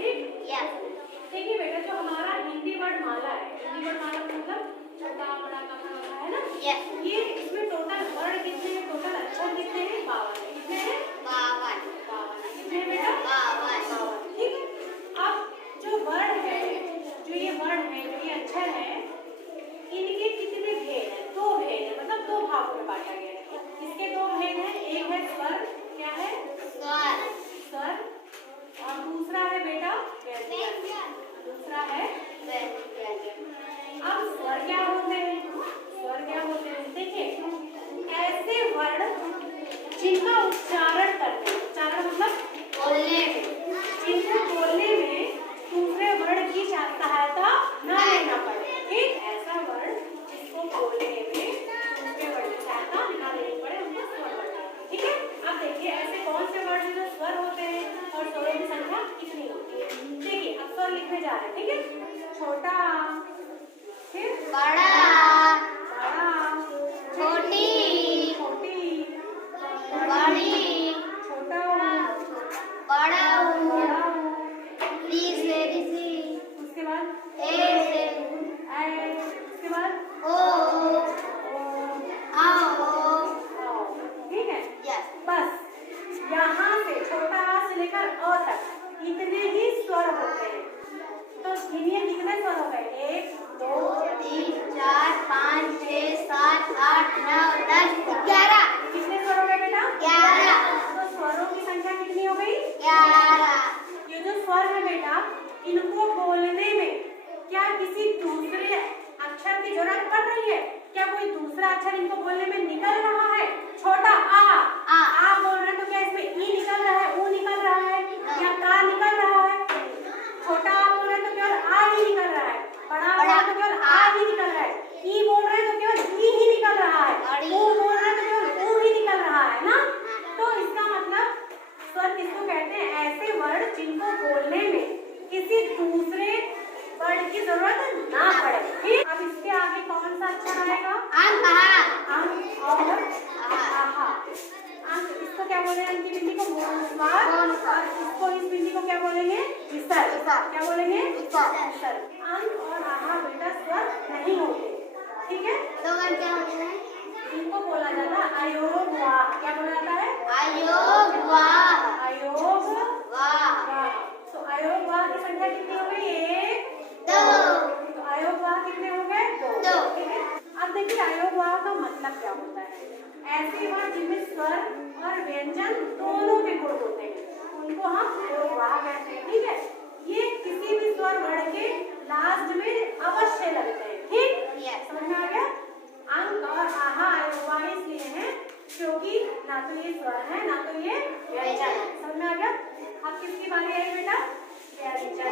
ठीक? देखिए बेटा, जो हमारा हिंदी वर्ड माला है, हिंदी वर्ड माला मतलब छोटा बड़ा काका है ना, ये इसमें टोटल वर्ड कितने हैं, टोटल अक्षर कितने हैं? 52। कितने हैं? 52। कितने बेटा? 52। ठीक है। अब जो वर्ड है, जो ये वर्ड है, जो ये अक्षर है, इनके कितने भेद हैं? 2 भेद हैं, मतलब 2 भागों में बांटा गया है। इसके 2 भेद हैं, एक है स्वर, क्या है? स्वर, और दूसरा है बेटा व्यंजन। दूसरा है व्यंजन। अब स्वर क्या होते हैं? स्वर क्या होते हैं? देखिए, ऐसे वर्ण जिनका उच्चारण करते हैं, उच्चारण मतलब बोलने में, जिनको बोलने में दूसरे वर्ण की सहायता न लेना पड़े। ठीक, ऐसा वर्ण जिसको बोलने में दूसरे वर्ण की सहायता न लेनी पड़े, उनको स्वर बोलते हैं। ठीक है। अब देखिए, ऐसे कौन से वर्ड जो स्वर होते हैं और स्वरों की संख्या कितनी होती है? देखिए, अब स्वर लिखने जा रहे हैं। ठीक है। छोटा, फिर बड़ा, छोटी, बड़ी, छोटा, बड़ा, उसके बाद उसके बाद ठीक है। बस यहाँ से छोटा आ से लेकर अ तक इतने ही स्वर होते हैं। तो गिनिए कितने स्वर हो गए? 1 2 3 4 5 6 7 8 9 10 11। कितने स्वर हो गए बेटा? 11। तो स्वरों की संख्या कितनी हो गई? 11। ये जो स्वर है बेटा, इनको बोलने में क्या किसी दूसरे अक्षर की जरूरत पड़ रही है? क्या कोई दूसरा अक्षर इनको बोलने में निकल रहा है? छोटा आ बोल रहे हैं तो क्या इसमें ई निकल रहा है, ऊ निकल रहा है, या का निकल रहा है? छोटा आ बोल रहे हैं तो केवल आ ही निकल रहा है। बड़ा बोल रहे हैं तो केवल आ ही निकल रहा है। ई बोल रहे हैं तो केवल ई ही निकल रहा है। ऊ बोल रहे हैं तो केवल ऊ ही निकल रहा है ना। तो इसका मतलब स्वर किसको कहते हैं? ऐसे वर्ड जिनको बोलने में किसी दूसरे वर्ड की जरूरत ना पड़े। ठीक। अब इसके आगे कौन सा अक्षर आएगा? अंक और आहा। अंक, इसको क्या बोलेंगे? अंक की बिंदी को मूंछवार, और इसको, इस बिंदी को क्या बोलेंगे? विसर्ग। क्या बोलेंगे? विसर्ग। अंक और आहा बेटा स्वर नहीं होते। ठीक है। दो वर्ड क्या होते हैं? इनको बोला जाता है अयोग वाह। क्या बोला जाता है? अयोग वाह। अयोग वाह। तो अयोग वाह की संख्या कितनी हो गई? 1 2। तो अयोग वाह कितने हो गए? 2। ठीक है। अब देखिए, अयोग वाह का मतलब क्या होता है? ऐसे वर्ड जिनमें स्वर और व्यंजन दोनों के गुण होते हैं, उनको हम अयोग वाह कहते हैं। ठीक है। ये किसी भी स्वर वर्ड के लास्ट में अवश्य लगते हैं। ठीक, समझ में आ गया? अंक और आहा अयोग वाह इसलिए हैं क्योंकि ना तो ये स्वर है, ना तो ये व्यंजन है। समझ में आ गया? अब किसकी बारी आई बेटा? व्यंजन।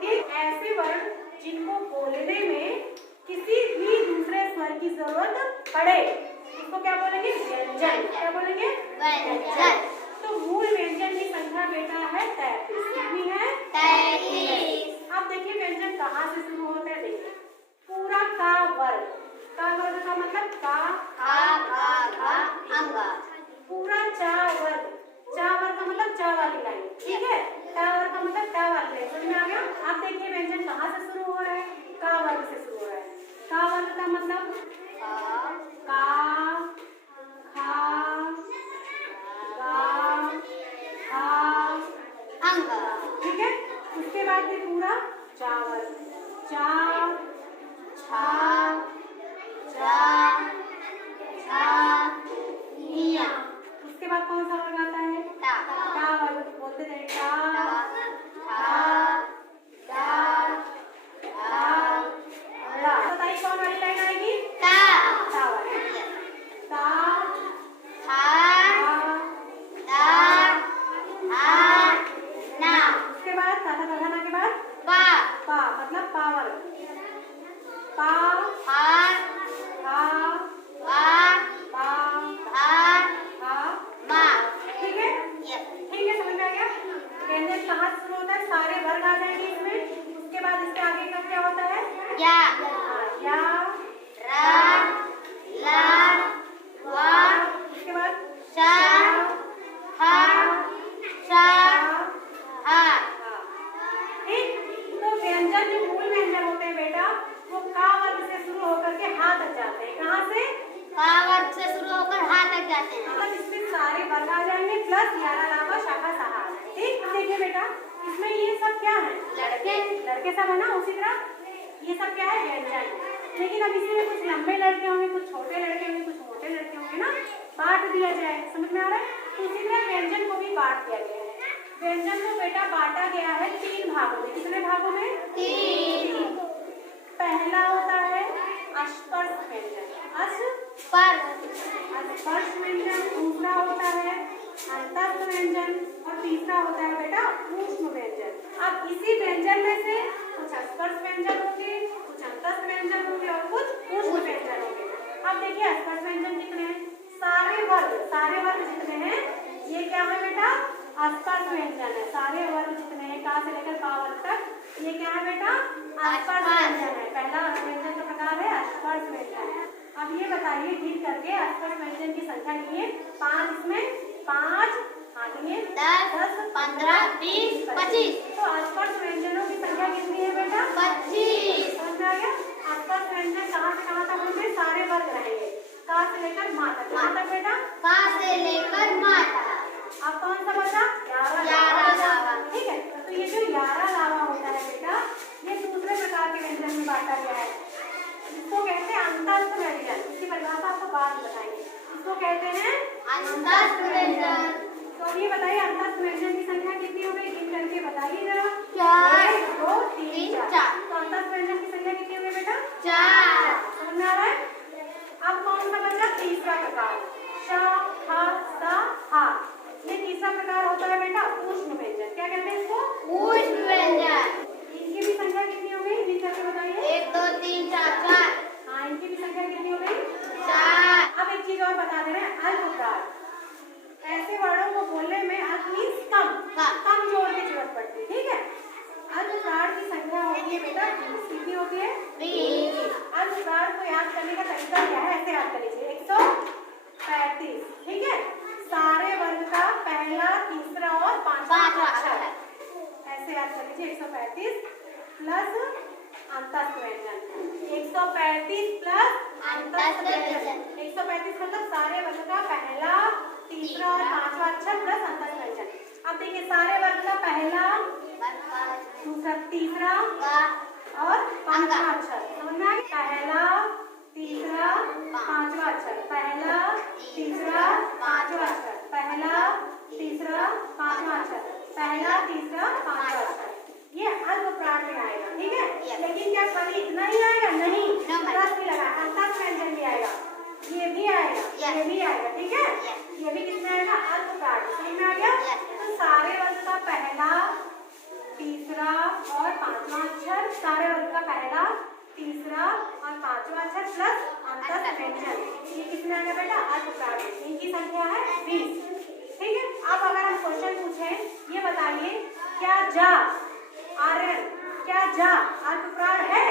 ठीक, ऐसे वर्ण जिनको बोलने में किसी भी दूसरे स्वर की जरूरत पड़े, इसको क्या बोलेंगे? व्यंजन। क्या बोलेंगे? व्यंजन। तो मूल व्यंजन की संख्या बेटा है 33। कितनी है? 33। अब देखिए, व्यंजन कहाँ से शुरू होता है? देखिए, पूरा का वर्ग। का वर्ग का मतलब का, अंग। पूरा चा वर्ग। चा वर्ग का मतलब चा वाली लाइन। ठीक है। टा वर्ग का मतलब टा वाली लाइन। समझ में आ गया? आप देखिए, व्यंजन कहाँ से शुरू हो रहा है? का वर्ग से शुरू हो रहा है। का वर्ग का मतलब का, खा, गा, हा, अंग। ठीक है। उसके बाद फिर पूरा चा वर्ग। चा, छा, उसके बाद कौन सा वर्ग आता है? टा वर्ग। बोलते थे टा, बताइए कौन वाली लाइन आएगी? टा वाली। ता, उसके बाद ता के बाद पा मतलब पा वर्ग। पा, ठीक है। ठीक है, समझ में आ गया? व्यंजन कहाँ से शुरू होता है? सारे वर्ग आ जाएंगे इसमें। उसके बाद इसके आगे का क्या होता है? या, उसके बाद वर्ग आ जाएंगे प्लस यारा लावा शाखा सहा। ठीक, अब देखिए बेटा इसमें ये सब क्या है, लड़के सब है ना। उसी तरह ये सब क्या है, व्यंजन। लेकिन अब इसी में कुछ लंबे लड़के होंगे, कुछ छोटे लड़के होंगे, कुछ मोटे लड़के होंगे ना, बांट दिया जाए। समझ में आ रहा है? तो उसी तरह व्यंजन को भी बांट दिया गया है। व्यंजन को बेटा बांटा गया है 3 भागों में। कितने भागों में? 3। पहला होता है स्पर्श व्यंजन, स्पर्श व्यंजन। दूसरा होता है अंतस्थ व्यंजन और तीसरा होता है बेटा ऊष्म व्यंजन। अब इसी व्यंजन में से कुछ स्पर्श व्यंजन होंगे, कुछ अंतस्थ व्यंजन होंगे और कुछ ऊष्म व्यंजन होंगे। अब देखिए स्पर्श व्यंजन कितने हैं? सारे वर्ग जितने हैं ये क्या है बेटा, स्पर्श व्यंजन है। सारे वर्ग जितने हैं का से लेकर का वर्ग तक ये क्या है बेटा, स्पर्श व्यंजन है। पहला व्यंजन का प्रकार है स्पर्श व्यंजन। अब ये बताइए ठीक करके स्पर्श व्यंजन की संख्या कितनी है? 5। इसमें 5 आगे 10 15 20 25। तो स्पर्श व्यंजनों की संख्या कितनी है बेटा? 25। समझ में आ गया? स्पर्श व्यंजन कहाँ से कहाँ तक होंगे? सारे वर्ग रहेंगे, का से लेकर मा तक। कहाँ तक बेटा? का से लेकर मा तक। अब कौन सा बचा? यारा लावा। ठीक है, तो ये जो यारा लावा होता है बेटा ये दूसरे प्रकार के व्यंजन में बांटा गया है। इसको कहते हैं अंतस्थ व्यंजन। इसकी परिभाषा आपको बाद में बताएंगे। इसको कहते हैं अंतस्थ व्यंजन। तो ये बताइए अंतस्थ व्यंजन की संख्या कितनी हो गई? गिन करके बताइए जरा। 4 1 2 3 4। 4। तो अंतस्थ व्यंजन की संख्या कितनी हो गई बेटा? 4। समझ में आ रहा है? अब कौन सा बचा? तीसरा प्रकार श ख स हा। ये तीसरा प्रकार होता है बेटा ऊष्म व्यंजन। क्या कहते हैं इसको? ऊष्म व्यंजन। इनकी भी संख्या कितनी हो गई? गिन करके बताइए। 1 2 3 4 4। हाँ, इनकी भी संख्या कितनी हो गई? 4। अब एक चीज और बता दे रहे हैं, अल्पप्राण। ऐसे वर्णों को बोलने में अल्प मीन्स कम जोड़ की जरूरत पड़ती है। ठीक है, अल्पप्राण की संख्या होती है बेटा 20। कितनी होती है? 20। अल्पप्राण को याद करने का तरीका क्या है? ऐसे याद कर लीजिए 135। ठीक है, सारे वर्ग का पहला, तीसरा और पांचवा अक्षर। ऐसे याद कर लीजिए 135 प्लस अंतस्थ व्यंजन। 135 प्लस अंतस्थ व्यंजन। 135 मतलब सारे वर्ग का पहला, तीसरा और पांचवा अक्षर प्लस अंतस्थ व्यंजन। अब देखिए सारे वर्ग का पहला, दूसरा, तीसरा और पांचवा अक्षर। समझ में आ गया? पहला, तीसरा, पांचवा अक्षर। पहला, तीसरा, पांचवा अक्षर। पहला, तीसरा, पांचवा अक्षर। पहला, तीसरा, पांचवा अक्षर। ये अल्पप्राण में आएगा। ठीक है, लेकिन क्या खाली इतना ही आएगा? नहीं, प्लस भी लगा, अंतस्थ व्यंजन भी आएगा, ये भी आएगा, ये भी आएगा। ठीक है, ये भी कितना आएगा? अल्पप्राण। समझ में आ गया? तो सारे वर्ग का पहला, तीसरा और पांचवा अक्षर, सारे वर्ग का पहला, तीसरा और पांचवा अक्षर प्लस अंतस्थ व्यंजन, ये कितना आएगा बेटा? अल्पप्राण। इनकी संख्या है 20। ठीक है, अब अगर हम क्वेश्चन पूछें ये बताइए क्या जा आर्यन, क्या जा अल्पप्राण है?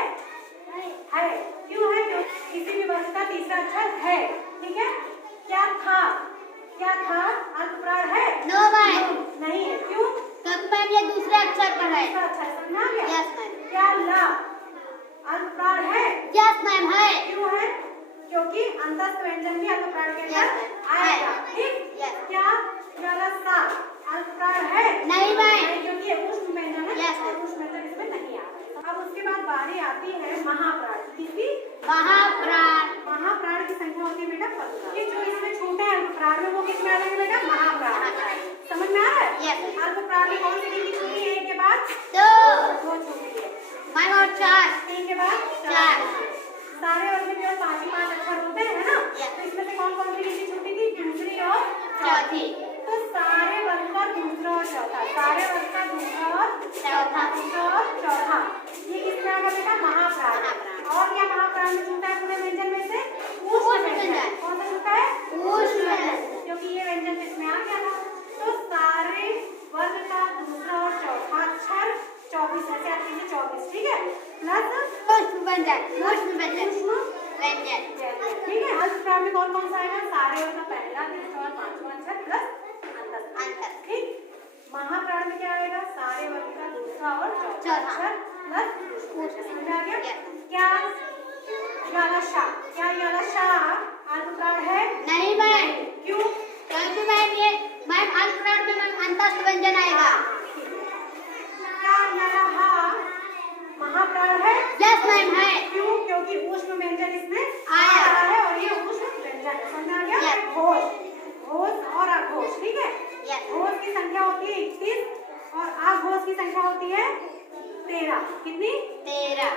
है। क्यों है? क्योंकि किसी भी वर्ग का तीसरा अक्षर है। ठीक है, क्या था अल्पप्राण है? No ma'am. नहीं है। क्यों? क्योंकि मैम ये दूसरे अक्षर पर है। दूसरा अक्षर। समझ आ गया? Yes ma'am. क्या ला अल्पप्राण है? यस मैम है। क्यों है? क्योंकि अंतस्थ व्यंजन भी अल्पप्राण के अंदर आएगा। ठीक? क्या सा अल्पप्राण है? नहीं मैम, क्योंकि ये ऊष्म व्यंजन है। Yes, ma'am. ऊष्म व्यंजन इसमें नहीं आता। अब उसके बाद बारी आती है महाप्राण। किसकी? महाप्राण। महाप्राण की संख्या होती है बेटा 15। ये जो इसमें छोटे अल्पप्राण में वो किसमें आ जाएंगे बेटा? महाप्राण। समझ में आ रहा है? Yes. अल्पप्राण में कौन सी गिनती छूटी है? एक के बाद 2 छूटी है। मैम और 4 3 के बाद 4। सारे वर्ग में केवल 5 अक्षर होते हैं ना? तो इसमें से कौन कौन सी गिनती छूटी थी? दूसरी और चौथी। तो सारे वर्ग का दूसरा और चौथा, सारे वर्ग का दूसरा और चौथा। दूसरा और चौथा, ये किसमें आएगा बेटा? महाप्राण। और क्या महाप्राण में छूटा है पूरे व्यंजन में से? ऊष्म व्यंजन। कौन सा छूटा है? ऊष्म व्यंजन। क्योंकि ये व्यंजन इसमें आ गया था। तो सारे वर्ग का दूसरा और चौथा अक्षर 24 ऐसे आप कीजिए 24। ठीक है, प्लस ऊष्म व्यंजन। ऊष्म व्यंजन। व्यंजन। ठीक है, अल्पप्राण में कौन कौन सा आएगा? सारे वर्ग का पहला, तीसरा और पांचवा अक्षर प्लस अंतर। ठीक, महाप्राण में क्या आएगा? सारे वर्ग का दूसरा और चौथा अक्षर प्लस। समझ आ गया? क्या याला शाह अल्पप्राण है? नहीं मैम, क्यों? क्योंकि मैम अल्पप्राण में मैम अंतस्थ व्यंजन आएगा। क्या नरहा महाप्राण है? यस मैम है। क्यों? क्योंकि ऊष्म व्यंजन इसमें आया है और ये ऊष्म व्यंजन है। समझ आ गया? Yes. घोष और अघोष, ठीक है? यस घोष की संख्या होती है 31 और अघोष की संख्या होती है 13। कितनी? 13।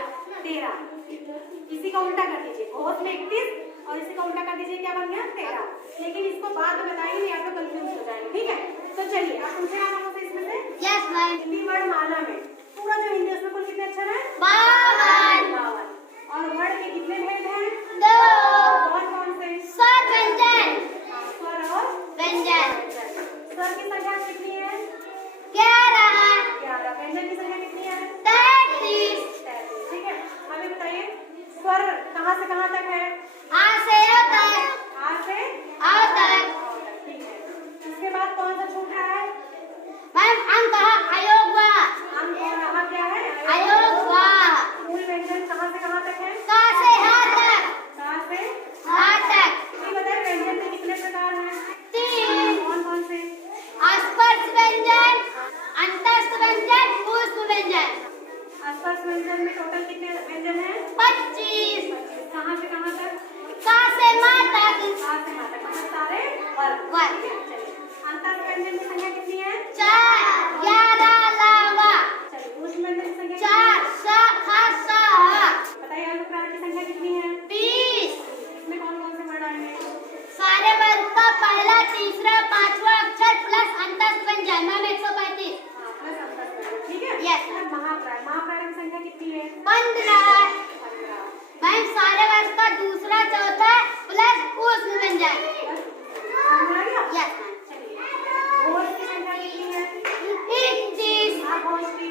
इसी का उल्टा कर दीजिए, घोष में 31 और इसी का उल्टा कर दीजिए, क्या बन गया? 13। लेकिन इसको बाद में बताइए, नहीं आप तो कंफ्यूज हो जाएंगे, ठीक है? तो चलिए अब पूछे आप लोगों से इसमें से। Yes ma'am. हिंदी वर्णमाला में पूरा जो हिंदी उसमें कुल कितने अक्षर हैं? 52। और वर्ण के कितने भेद हैं? 2। कौन कौन से? स्वर व्यंजन। स्वर और व्यंजन। स्वर की संख्या कितनी है? 11। 11। व्यंजन की संख्या कितनी है? 33। 33। ठीक है, अभी बताइए स्वर कहाँ से कहाँ तक है? आ से अ तक। आ से अ तक। ठीक है, इसके बाद कौन सा छूट रहा है? मैम अंक अयोग वा। अंक और रहा क्या है? अयोग वा। मूल व्यंजन कहाँ से कहाँ तक है? का से हा तक। का से हा तक। ये बताइए व्यंजन में कितने प्रकार हैं? 3। कौन कौन से? स्पर्श व्यंजन, अंतस्थ व्यंजन, पुष्प व्यंजन। स्पर्श व्यंजन में टोटल कितने व्यंजन हैं? 25। कहाँ से कहाँ तक? का से मा तक। का से मा तक, मतलब सारे वर्ग। वर्ग। ठीक है, चलिए अंतस्थ व्यंजन की संख्या कितनी है? 4। 11 लावा। चलिए पुष्प व्यंजन की संख्या 4 सा खा सा हा। बताइए अल्पप्राण की संख्या कितनी है? 20। इसमें कौन कौन से वर्ण आएंगे? सारे वर्ग का पहला, तीसरा, पांचवा अक्षर प्लस अंतस्थ व्यंजन। मैम 135। हाँ, प्लस अंतस्थ व्यंजन, ठीक है? Yes. अब महाप्राण की संख्या कितनी है? 15। 15। मैम सारे वर्ग का दूसरा, चौथा प्लस पुष्प व्यंजन। समझ आ गया? Yes ma'am. चलिए घोष की संख्या कितनी है? 21। अघोष की